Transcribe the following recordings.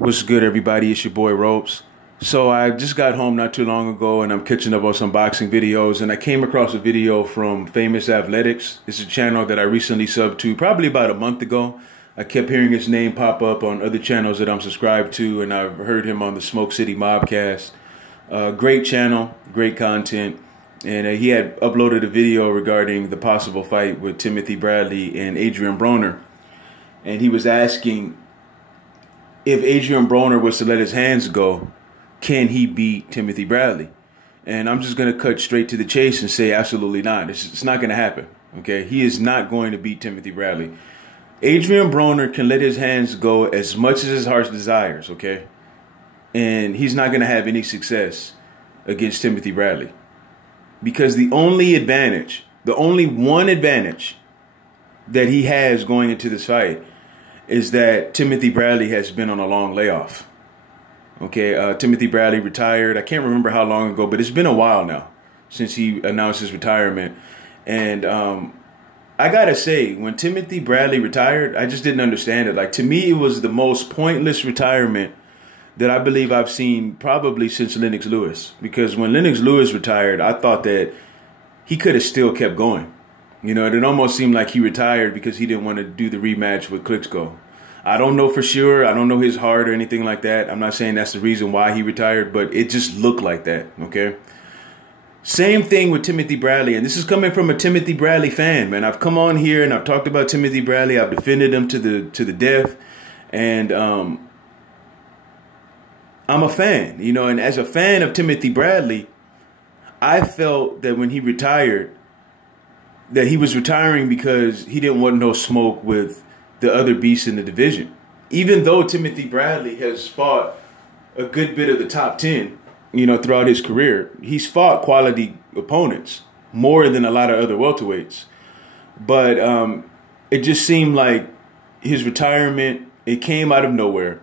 What's good, everybody? It's your boy Ropes. So I just got home not too long ago, and I'm catching up on some boxing videos, and I came across a video from Famous Athletics. It's a channel that I recently subbed to probably about a month ago. I kept hearing his name pop up on other channels that I'm subscribed to, and I've heard him on the Smoke City Mobcast. Great channel, great content, and he had uploaded a video regarding the possible fight with Timothy Bradley and Adrien Broner, and he was asking if Adrien Broner was to let his hands go, can he beat Timothy Bradley? And I'm just going to cut straight to the chase and say absolutely not. It's not going to happen. Okay, he is not going to beat Timothy Bradley. Adrien Broner can let his hands go as much as his heart desires. Okay, and he's not going to have any success against Timothy Bradley because the only one advantage that he has going into this fight is that Timothy Bradley has been on a long layoff. Okay, Timothy Bradley retired. I can't remember how long ago, but it's been a while now since he announced his retirement. And I gotta say, when Timothy Bradley retired, I just didn't understand it. Like, to me, it was the most pointless retirement that I believe I've seen probably since Lennox Lewis. Because when Lennox Lewis retired, I thought that he could have still kept going. You know, it almost seemed like he retired because he didn't want to do the rematch with Klitschko. I don't know for sure. I don't know his heart or anything like that. I'm not saying that's the reason why he retired, but it just looked like that, okay? Same thing with Timothy Bradley, and this is coming from a Timothy Bradley fan, man. I've come on here and I've talked about Timothy Bradley. I've defended him to the death, and I'm a fan, you know, and as a fan of Timothy Bradley, I felt that when he retired, that he was retiring because he didn't want no smoke with the other beasts in the division. Even though Timothy Bradley has fought a good bit of the top 10, you know, throughout his career, he's fought quality opponents more than a lot of other welterweights. But it just seemed like his retirement, it came out of nowhere.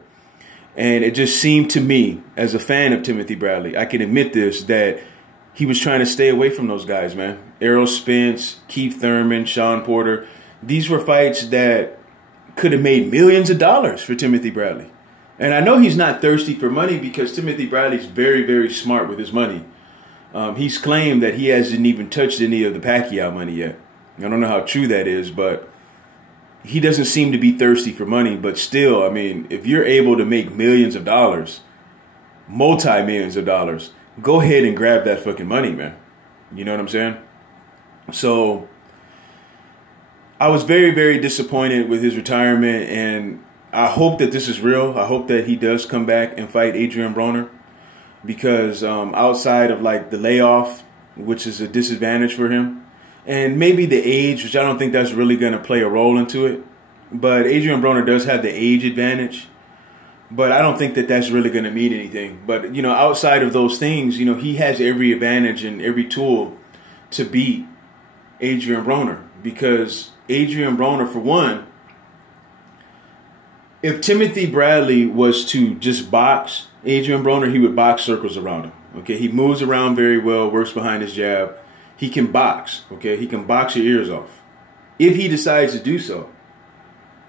And it just seemed to me, as a fan of Timothy Bradley, I can admit this, that he was trying to stay away from those guys, man. Errol Spence, Keith Thurman, Sean Porter. These were fights that could have made millions of dollars for Timothy Bradley. And I know he's not thirsty for money because Timothy Bradley's very, very smart with his money. He's claimed that he hasn't even touched any of the Pacquiao money yet. I don't know how true that is, but he doesn't seem to be thirsty for money. But still, I mean, if you're able to make millions of dollars, multi-millions of dollars, go ahead and grab that fucking money, man. You know what I'm saying? So I was very, very disappointed with his retirement, and I hope that this is real. I hope that he does come back and fight Adrien Broner because outside of like the layoff, which is a disadvantage for him, and maybe the age, which I don't think that's really going to play a role into it, but Adrien Broner does have the age advantage. But I don't think that that's really going to mean anything. But, you know, outside of those things, you know, he has every advantage and every tool to beat Adrien Broner. Because Adrien Broner, for one, if Timothy Bradley was to just box Adrien Broner, he would box circles around him. Okay, he moves around very well, works behind his jab. He can box, okay? He can box your ears off if he decides to do so.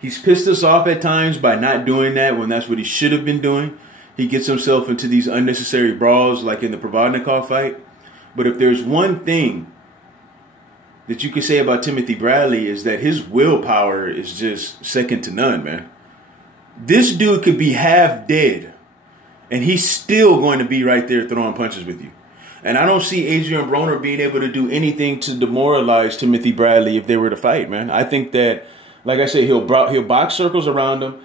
He's pissed us off at times by not doing that when that's what he should have been doing. He gets himself into these unnecessary brawls like in the Provodnikov fight. But if there's one thing that you could say about Timothy Bradley is that his willpower is just second to none, man. This dude could be half dead and he's still going to be right there throwing punches with you. And I don't see Adrien Broner being able to do anything to demoralize Timothy Bradley if they were to fight, man. I think that, like I said, he'll box circles around him.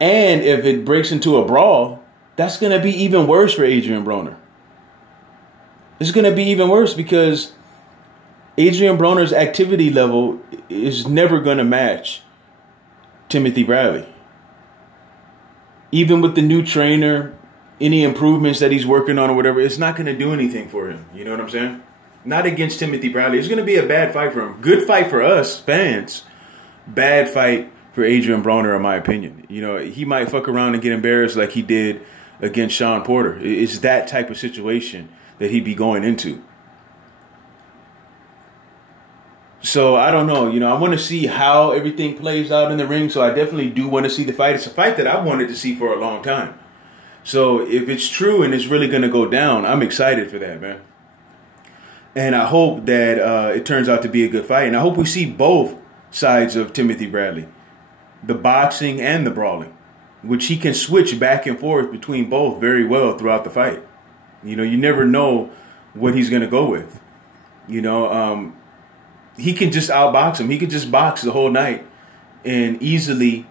And if it breaks into a brawl, that's going to be even worse for Adrien Broner. It's going to be even worse because Adrien Broner's activity level is never going to match Timothy Bradley. Even with the new trainer, any improvements that he's working on or whatever, it's not going to do anything for him. You know what I'm saying? Not against Timothy Bradley. It's going to be a bad fight for him. Good fight for us, fans. Bad fight for Adrien Broner, in my opinion. You know, he might fuck around and get embarrassed like he did against Sean Porter. It's that type of situation that he'd be going into. So I don't know. You know, I want to see how everything plays out in the ring. So I definitely do want to see the fight. It's a fight that I've wanted to see for a long time. So if it's true and it's really going to go down, I'm excited for that, man. And I hope that it turns out to be a good fight. And I hope we see both sides of Timothy Bradley, the boxing and the brawling, which he can switch back and forth between both very well throughout the fight. You know, you never know what he's going to go with. You know, he can just outbox him. He could just box the whole night and easily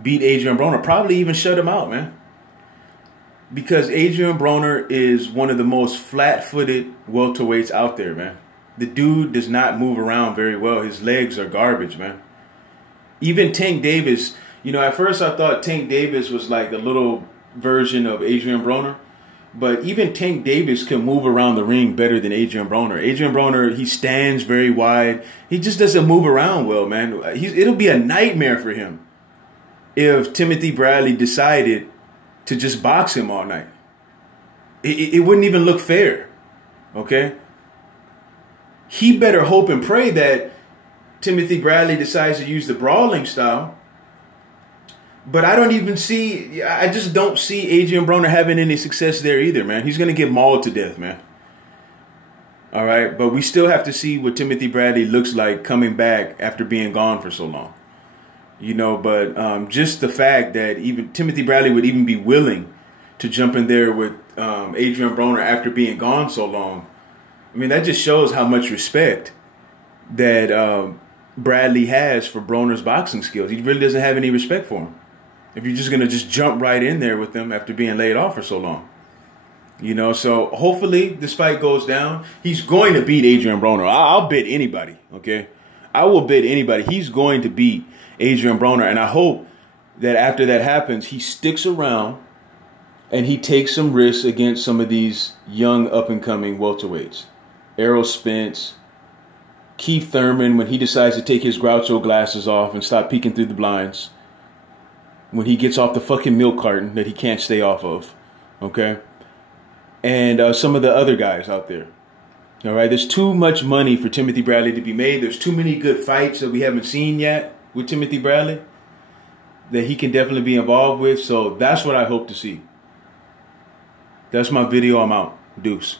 beat Adrien Broner, probably even shut him out, man. Because Adrien Broner is one of the most flat-footed welterweights out there, man. The dude does not move around very well. His legs are garbage, man. Even Tank Davis, you know, at first I thought Tank Davis was like a little version of Adrien Broner. But even Tank Davis can move around the ring better than Adrien Broner. Adrien Broner, he stands very wide. He just doesn't move around well, man. It'll be a nightmare for him if Timothy Bradley decided to just box him all night. It wouldn't even look fair, okay? He better hope and pray that Timothy Bradley decides to use the brawling style. But I just don't see Adrien Broner having any success there either, man. He's going to get mauled to death, man. All right, but we still have to see what Timothy Bradley looks like coming back after being gone for so long. You know, but just the fact that even Timothy Bradley would even be willing to jump in there with Adrien Broner after being gone so long, I mean, that just shows how much respect that Bradley has for Broner's boxing skills. He really doesn't have any respect for him. If you're just going to just jump right in there with him after being laid off for so long. You know, so hopefully this fight goes down. He's going to beat Adrien Broner. I'll bet anybody, okay? I will bet anybody he's going to beat Adrien Broner. And I hope that after that happens, he sticks around and he takes some risks against some of these young up-and-coming welterweights. Errol Spence, Keith Thurman, when he decides to take his Groucho glasses off and stop peeking through the blinds. When he gets off the fucking milk carton that he can't stay off of, okay? And some of the other guys out there, all right? There's too much money for Timothy Bradley to be made. There's too many good fights that we haven't seen yet with Timothy Bradley that he can definitely be involved with. So that's what I hope to see. That's my video. I'm out. Deuce.